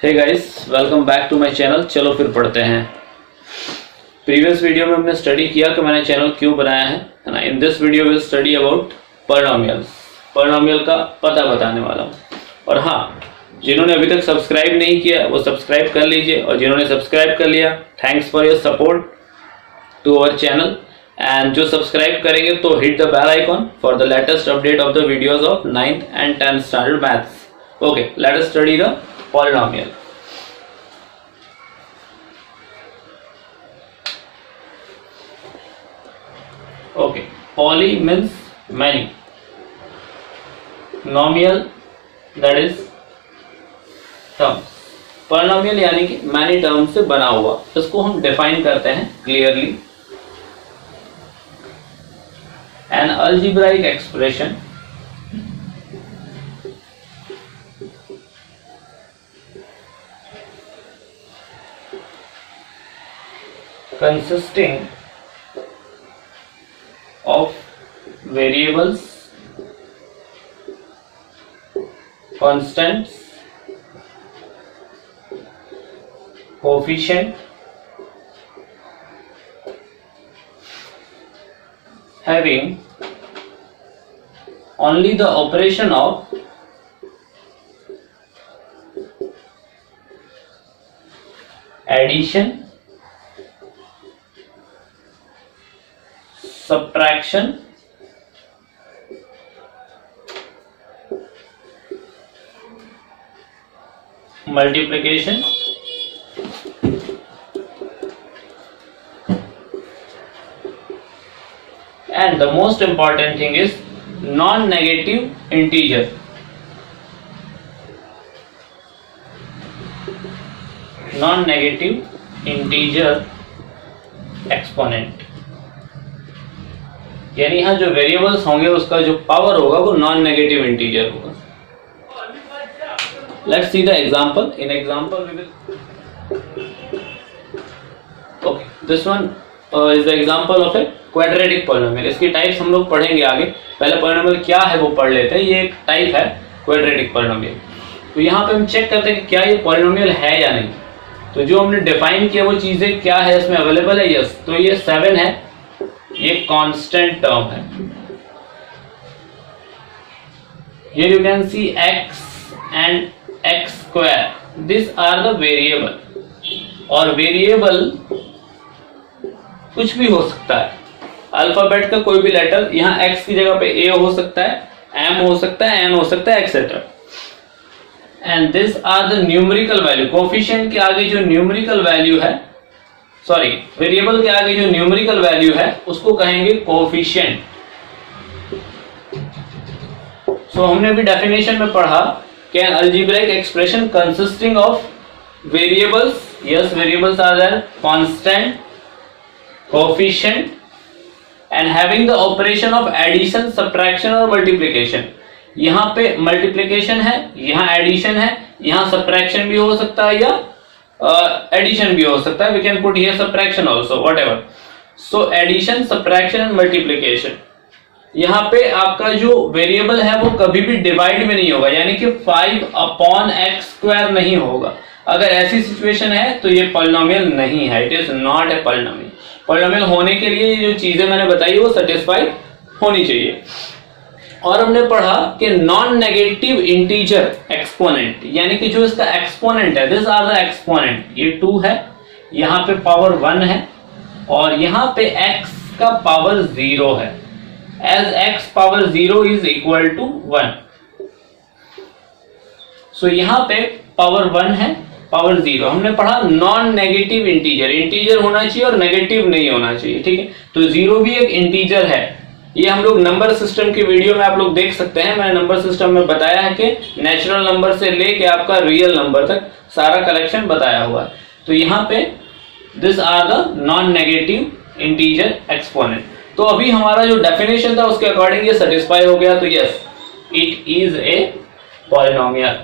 Hey guys, welcome back to my channel. चलो फिर पढ़ते हैं। प्रीवियस वीडियो में हमने स्टडी किया कि मैंने चैनल क्यों बनाया है ना। In this video will study about polynomial का पता बताने वाला हूँ। और हाँ, जिन्होंने अभी तक सब्सक्राइब नहीं किया वो सब्सक्राइब कर लीजिए, और जिन्होंने सब्सक्राइब कर लिया thanks for your support to our channel. And जो सब्सक्राइब करेंगे तो hit the bell icon for the latest update of the videos of 9th and 10th standard maths. Okay, let us study the polynomial. Okay, poly means many, nomial that is terms. polynomial यानी कि many terms से बना हुआ। इसको हम define करते हैं clearly, an algebraic expression consisting of variables, constants, coefficient, having only the operation of addition, subtraction, multiplication, and the most important thing is non-negative integer. Non-negative integer exponent, यानी यहाँ जो वेरिएबल्स होंगे उसका जो पावर होगा वो नॉन नेगेटिव इंटीजर होगा। Let's see the example. In example we will okay, this one is the example of a quadratic polynomial. इसकी टाइप्स हम लोग पढ़ेंगे आगे। पहले पॉलिनोमियल क्या है वो पढ़ लेते हैं। ये एक टाइप है क्वाड्रेटिक पॉलिनोमियल। तो यहाँ पे हम चेक करते हैं कि क्या ये पॉलिनोमियल है या नहीं। तो जो हमने डिफाइन किया वो चीजें क्या है इसमें अवेलेबल है। यस, तो ये 7 है, ये कांस्टेंट टर्म है। Here you can see x and x square. These are the variable. और वेरिएबल कुछ भी हो सकता है। अल्फाबेट का कोई भी लेटर, यहाँ x की जगह पे a हो सकता है, m हो सकता है, n हो सकता है, एक्सेट्रा। And this are the numerical value. Coefficient के आगे जो न्यूमेरिकल वैल्यू है, सॉरी, वेरिएबल के आगे जो न्यूमेरिकल वैल्यू है उसको कहेंगे कोफिशिएंट। सो हमने भी डेफिनेशन में पढ़ा कि an algebraic expression consisting of variables, yes, variables are there, constant, coefficient and having the operation of addition, subtraction और मल्टीप्लिकेशन। यहाँ पे मल्टीप्लिकेशन है, यहाँ एडिशन है, यहाँ सब्ट्रैक्शन भी हो सकता है या एडिशन भी हो सकता है। We can put here subtraction also, whatever. So addition, subtraction and multiplication. यहाँ पे आपका जो वेरिएबल है वो कभी भी डिवाइड में नहीं होगा, यानी कि 5/x² नहीं होगा। अगर ऐसी सिचुएशन है तो ये पॉलिनोमियल नहीं है, it is not a polynomial. Polynomial होने के लिए जो चीजें मैंने बताई वो सेटिस्फाई होनी चाहिए। और हमने पढ़ा कि नॉन नेगेटिव इंटीजर एक्सपोनेंट, यानी कि जो इसका एक्सपोनेंट है, दिस आर द एक्सपोनेंट। ये 2 है, यहाँ पे पावर 1 है, और यहाँ पे x का पावर 0 है। As x power 0 is equal to 1। So यहाँ पे पावर 1 है, पावर 0। हमने पढ़ा नॉन नेगेटिव इंटीजर, इंटीजर होना चाहिए और नेगेटिव नहीं होना चाहिए, ठीक है। तो 0 भी एक इंटीजर है। ये हम लोग नंबर सिस्टम की वीडियो में आप लोग देख सकते हैं। मैंने नंबर सिस्टम में बताया है कि नेचुरल नंबर से लेके आपका रियल नंबर तक सारा कलेक्शन बताया हुआ है। तो यहाँ पे this are the non negative integer exponent. तो अभी हमारा जो डेफिनेशन था उसके अकॉर्डिंग ये सेटिस्फाई हो गया। तो yes, it is a polynomial.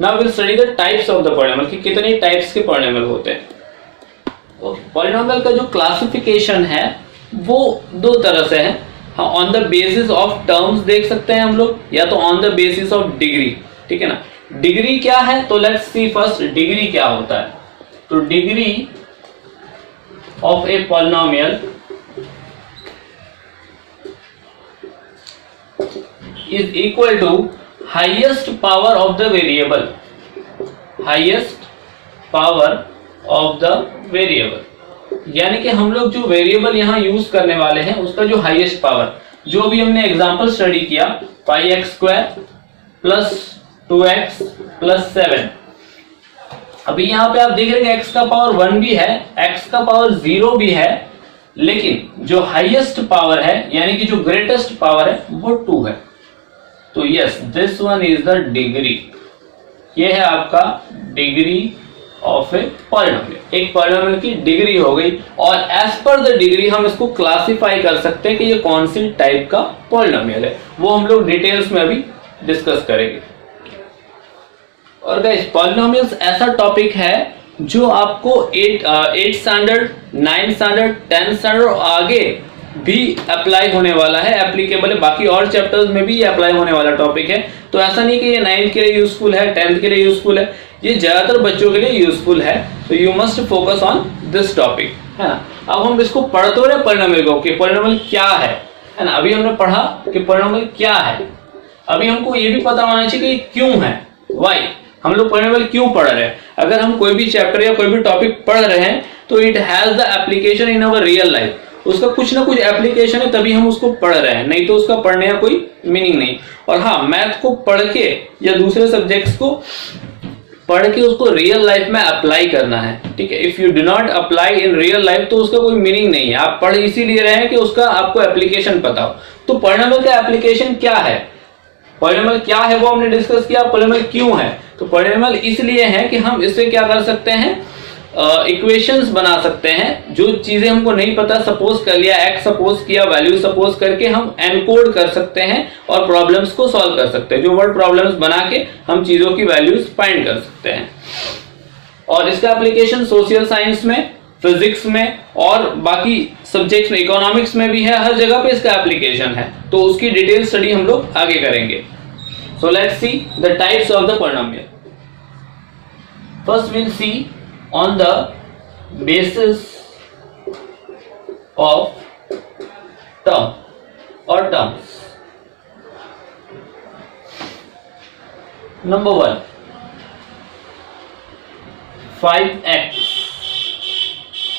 Now will study the types of the polynomial, कि कितनी टाइप्स के पॉलिनोमियल होते हैं। पॉलिनोमियल का जो क्लासिफिकेशन है वो 2 तरह से है। हाँ, on the basis of terms देख सकते हैं हम लोग, या तो on the basis of degree, ठीक है ना। डिग्री क्या है, तो लेट्स सी फर्स्ट डिग्री क्या होता है। तो degree of a polynomial is equal to highest power of the variable, highest power of the variable, यानी कि हम लोग जो वेरिएबल यहां यूज करने वाले हैं उसका जो हाईएस्ट पावर, जो भी हमने एग्जांपल स्टडी किया, pi X square plus 2x plus 7। अभी यहां पे आप देख रहे हैं x का पावर 1 भी है, x का पावर 0 भी है, लेकिन जो हाईएस्ट पावर है यानी कि जो ग्रेटेस्ट पावर है वो 2 है। तो yes, this one is the degree, ये है आपका डिग्री ऑफ ए पॉलिनोमियल। एक पॉलिनोमियल की डिग्री हो गई, और एज पर द डिग्री हम इसको क्लासिफाई कर सकते हैं कि ये कौन सी टाइप का पॉलिनोमियल है, वो हम लोग डिटेल्स में अभी डिस्कस करेंगे। और गाइस, पॉलिनोमियल्स ऐसा टॉपिक है जो आपको 8 स्टैंडर्ड, 9 स्टैंडर्ड, 10 स्टैंडर्ड और आगे भी अप्लाई होने वाला है, एप्लीकेबल है, बाकी और चैप्टर्स में भी ये अप्लाई होने वाला टॉपिक है। तो ऐसा नहीं कि ये 9th के लिए यूजफुल है, 10th के लिए यूजफुल है, ये ज्यादातर बच्चों के लिए यूजफुल है। तो you must focus on this topic, है ना। अब हम इसको पढ़ते हो रहे पॉलिनोमियल को, कि पॉलिनोमियल क्या है ना। अभी हमने पढ़ा कि पॉलिनोमियल क्या है, अभी हमको ये भी पता होना चाहिए कि ये क्यों है, व्हाई हम लोग पॉलिनोमियल क्यों पढ़ रहे हैं। अगर हम कोई भी चैप्टर या कोई भी टॉपिक पढ़ रहे हैं तो it has the application in our real life, उसका कुछ ना कुछ एप्लीकेशन है, तभी हम उसको पढ़ रहे हैं, नहीं तो उसका पढ़ने का कोई मीनिंग नहीं। और हाँ, मैथ को पढ़ के या दूसरे सब्जेक्ट्स को पढ़ के उसको रियल लाइफ में अप्लाई करना है, ठीक है। If you do not apply in real life तो उसका कोई मीनिंग नहीं है। आप पढ़ इसीलिए रहे हैं कि उसका आपको एप्लीकेशन पता हो। तो पॉलिनोमियल का एप्लीकेशन क्या है, पॉलिनोमियल क्या है वो हमने डिस्कस किया। पॉलिनोमियल क्यों है, तो पॉलिनोमियल इसलिए है कि हम इससे क्या कर सकते हैं, इक्वेशंस बना सकते हैं। जो चीजें हमको नहीं पता, सपोज कर लिया, एक्स सपोज किया, वैल्यू सपोज करके हम एनकोड कर सकते हैं और प्रॉब्लम्स को सॉल्व कर सकते हैं। जो वर्ड प्रॉब्लम्स बना के हम चीजों की वैल्यूज फाइंड कर सकते हैं। और इसका एप्लीकेशन सोशल साइंस में, फिजिक्स में और बाकी सब्जेक्ट्स में, इकोनॉमिक्स में भी है, हर जगह पे इसका एप्लीकेशन है। तो उसकी डिटेल स्टडी हम लोग आगे करेंगे। So let's see the types of the polynomial. First will see on the basis of term or terms. Number 1, 5x।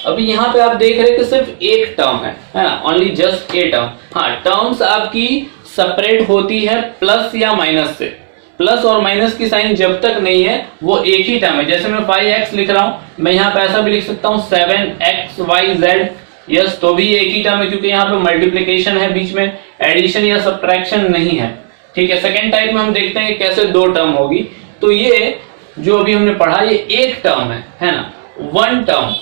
अभी यहां पे आप देख रहे हैं कि सिर्फ एक टर्म है ना, ओनली जस्ट ए टर्म। हाँ, टर्म्स आपकी सेपरेट होती है प्लस या माइनस से। प्लस और माइनस की साइन जब तक नहीं है वो एक ही टर्म है। जैसे मैं 5x लिख रहा हूं, मैं यहाँ पे ऐसा भी लिख सकता हूँ 7xyz, यस, तो भी एक ही टर्म है, क्योंकि यहाँ पे मल्टीप्लिकेशन है, बीच में एडिशन या सब्ट्रैक्शन नहीं है, ठीक है। सेकेंड टाइप में हम देखते हैं कि कैसे दो टर्म होगी। तो ये जो अभी हमने पढ़ा ये एक टर्म है ना, वन टर्म।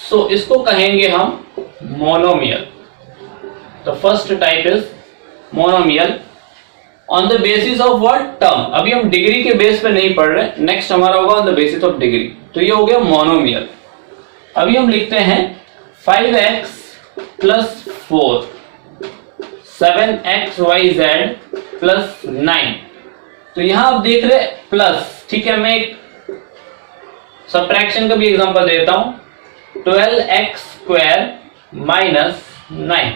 सो इसको कहेंगे हम मोनोमियल। तो first type is monomial on the basis of what, term. अभी हम डिग्री के बेस पे नहीं पढ़ रहे, नेक्स्ट हमारा होगा on the basis of degree. तो ये हो गया मोनोमियल। अभी हम लिखते हैं 5x प्लस 4, 7xyz प्लस 9। तो यहां आप देख रहे प्लस, ठीक है। मैं एक सब्ट्रैक्शन का भी एग्जांपल देता हूं, 12x स्क्वायर माइनस 9,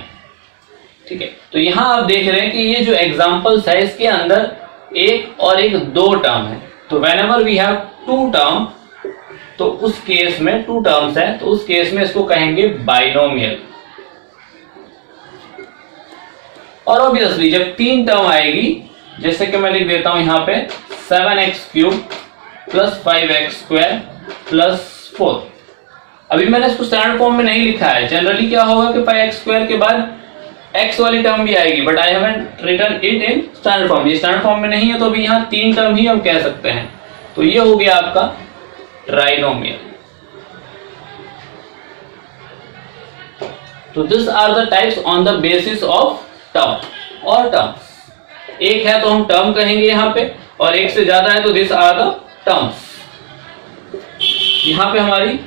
ठीक है। तो यहां आप देख रहे हैं कि ये जो एग्जांपल्स है इसके अंदर एक और एक दो टर्म है। तो whenever we have two term, तो उस केस में टू टर्म्स है, तो उस केस में इसको कहेंगे बाइनोमियल। और ऑब्वियसली जब तीन टर्म आएगी, जैसे कि मैं लिख देता हूं यहां पे 7x³ प्लस 5x² प्लस 4। अभी मैंने इसको स्टैंडर्ड फॉर्म में नहीं लिखा है। जनरली क्या होगा कि 5x² के बाद x वाली टर्म भी आएगी, but I haven't written it in standard form. ये स्टैंडर्ड फॉर्म में नहीं है, तो अभी यहाँ तीन टर्म ही हम कह सकते हैं। तो ये हो गया आपका ट्राइनोमियल। तो this are the types on the basis of term और टर्म्स। एक है तो हम टर्म कहेंगे यहाँ पे, और एक से ज्यादा है तो दिस आर द टर्म्स। यहाँ पे हमारी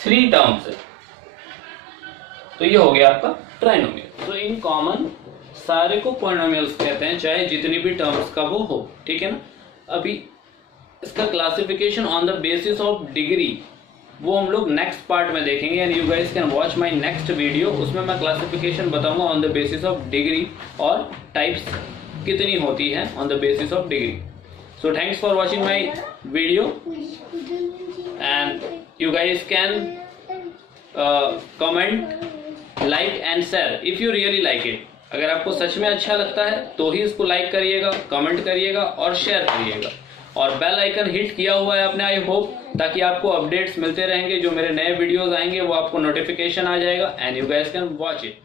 3 टर्म्स है। तो ये हो गया आपका ट्राइनोमियल। तो इन कॉमन सारे को पॉलिनोमियल्स कहते हैं, चाहे जितनी भी टर्म्स का वो हो, ठीक है ना। अभी इसका classification on the basis of degree वो हम लोग नेक्स्ट पार्ट में देखेंगे, and you guys can watch my next video. उसमें मैं क्लासिफिकेशन बताऊंगा on the basis of degree और टाइप्स कितनी होती है on the basis of degree. So thanks for watching my video and you guys can comment, like and share if you really like it. अगर आपको सच में अच्छा लगता है तो ही इसको लाइक करिएगा, कमेंट करिएगा और शेयर करिएगा, और बेल आइकन हिट किया हुआ है आपने, आई होप, ताकि आपको अपडेट्स मिलते रहेंगे। जो मेरे नए वीडियोस आएंगे वो आपको नोटिफिकेशन आ जाएगा and you guys can watch it.